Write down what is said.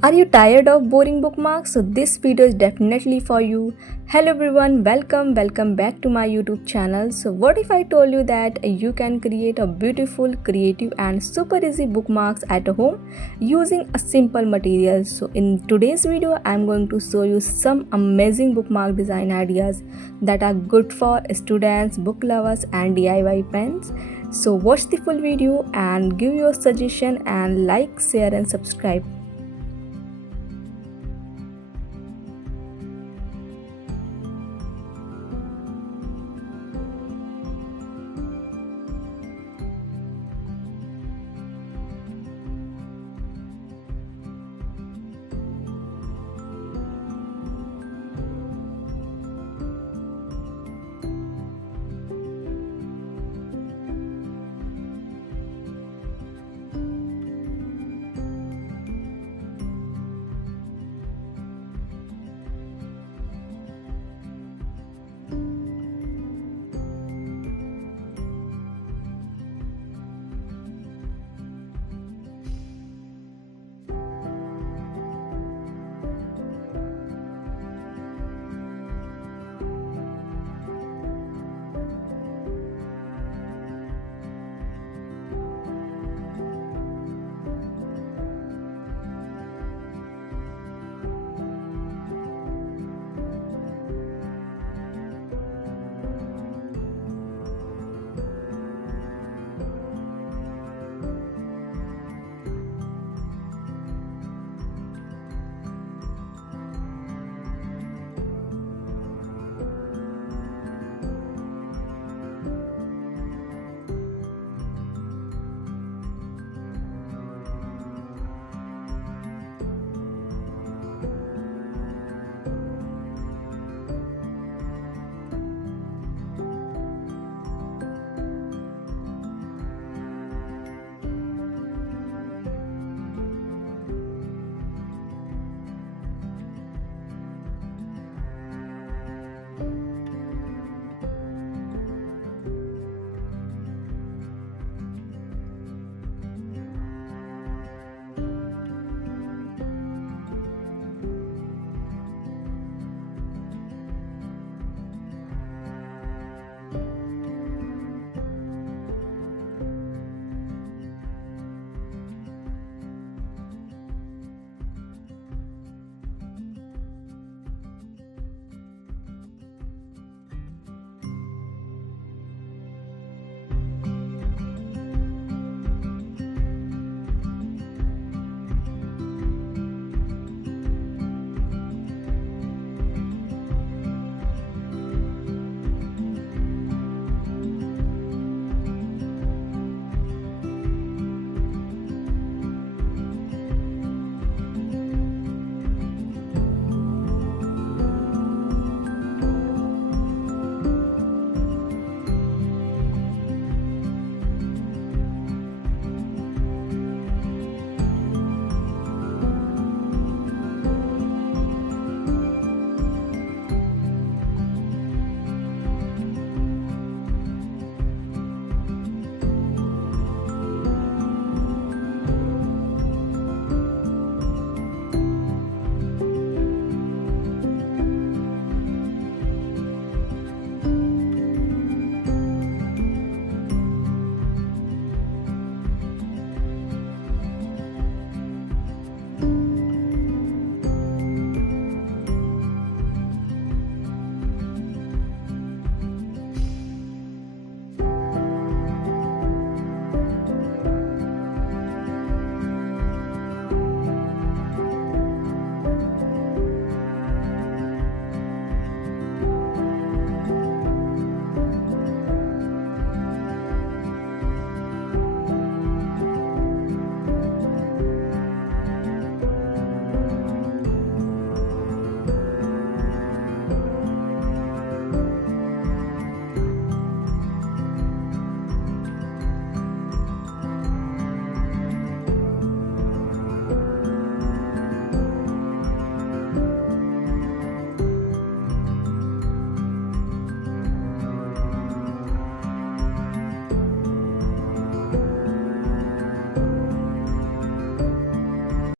Are you tired of boring bookmarks? So this video is definitely for you. Hello everyone, welcome back to my YouTube channel. So what if I told you that you can create a beautiful, creative and super easy bookmarks at home using a simple material. So in today's video, I'm going to show you some amazing bookmark design ideas that are good for students, book lovers and DIY pens. So watch the full video and give your suggestion and like, share and subscribe.